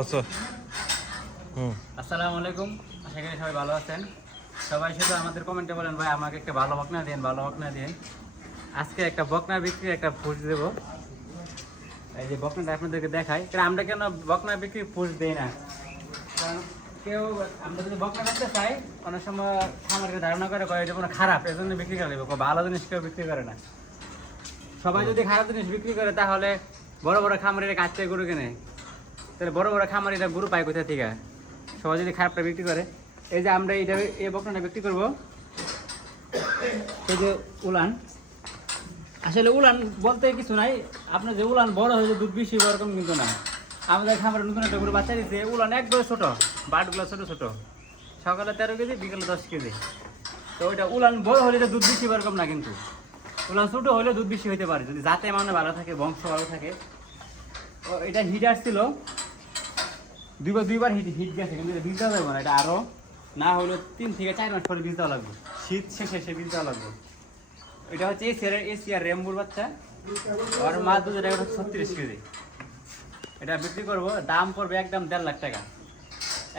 আচ্ছা। আসসালামু আলাইকুম। আশা করি সবাই ভালো আছেন। সবাই শুধু আমাদের কমেন্টে বলেন ভাই আমাকে একটা ভালো বকনা দিন ভালো বকনা দিন। আজকে একটা বকনা বিক্রি একটা ফুস দেব। এই যে বকনাটা আপনাদেরকে দেখাই। কারণ আমরা কেন বকনা বিক্রি ফুস দেই না? কারণ কেউ আমরা যদি বকনা করতে চাই অনেক সময় খামারকে ধারণা করে কয় এটা কোনো খারাপ এই জন্য বিক্রি করে দেবো। ভালো জিনিস কেউ বিক্রি করে না। সবাই যদি খারাপ জিনিস বিক্রি করে তাহলে বড় বড় খামারের কাছ থেকে গরু কেনে। তাহলে বড় বড় খামারিরা গরু পায় কোথা থেকে? সবাই যদি খারাপটা বিক্রি করে। এই যে আমরা এইটা, এই বকনাটা বিক্রি করব। এই যে উলান। আসলে উলান বলতে কিছু নাই। আপনার যে উলান বড় হয়েছে দুধ বেশি ওরকম কিন্তু না। আমাদের খামারে নতুন একটা গরু বাচ্চা দিচ্ছে উলান একদম ছোট, বাটগুলো ছোট ছোট। সকালে তেরো কেজি, বিকালে দশ কেজি। তো ওইটা উলান বড় হলে এটা দুধ বেশি ওরকম না কিন্তু। উলান ছোটো হলে দুধ বেশি হইতে পারে। যদি জাতে মানে ভালো থাকে, বংশ ভালো থাকে। ও, এটা হিট আসছিল। দুইবার দুইবার হিট হিট গেছে কিন্তু এটা বীজ দেওয়া যাবে না এটা আরও না হলে তিন থেকে চার মাস পরে বীজ দেওয়া লাগবে। শীত শেষে সে বীজ দেওয়া লাগবে। এটা হচ্ছে এসিয়ার এসিয়ার রেম্বুর বাচ্চা। আর মাছ এটা ছত্রিশ কেজি। এটা বিক্রি করব দাম পড়বে একদম দেড় লাখ টাকা।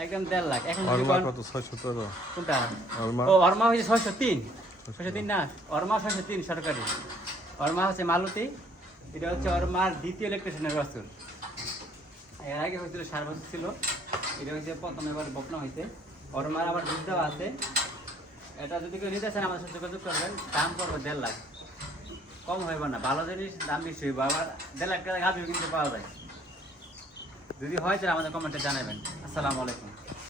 একদম দেড় লাখ। এখন কত? ছয়শো টাকা কোনটা? ও অরমা হচ্ছে ছয়শো তিন। ছয়শো তিন না অরমা ছয়শো তিন সরকারি। অরমা হচ্ছে মালতী। এটা হচ্ছে অরমার দ্বিতীয় ইলেকট্রিশিয়ানের বস্তুর। এর আগে হয়েছিল সার ছিল। এটা হয়েছে প্রথম এবার বকনা হয়েছে। অরমার আবার দুধ দেওয়া আছে। এটা যদি কেউ নিতে চান আমাদের সাথে যোগাযোগ করবেন। দাম পড়বে দেড় লাখ। কম হইব না। ভালো জিনিস, দাম বেশি হইব। আবার দেড় লাখ টাকা গাভিও কিনতে পাওয়া যায়। যদি হয় তাহলে আমাদের কমেন্টে জানাবেন। আসসালামু আলাইকুম।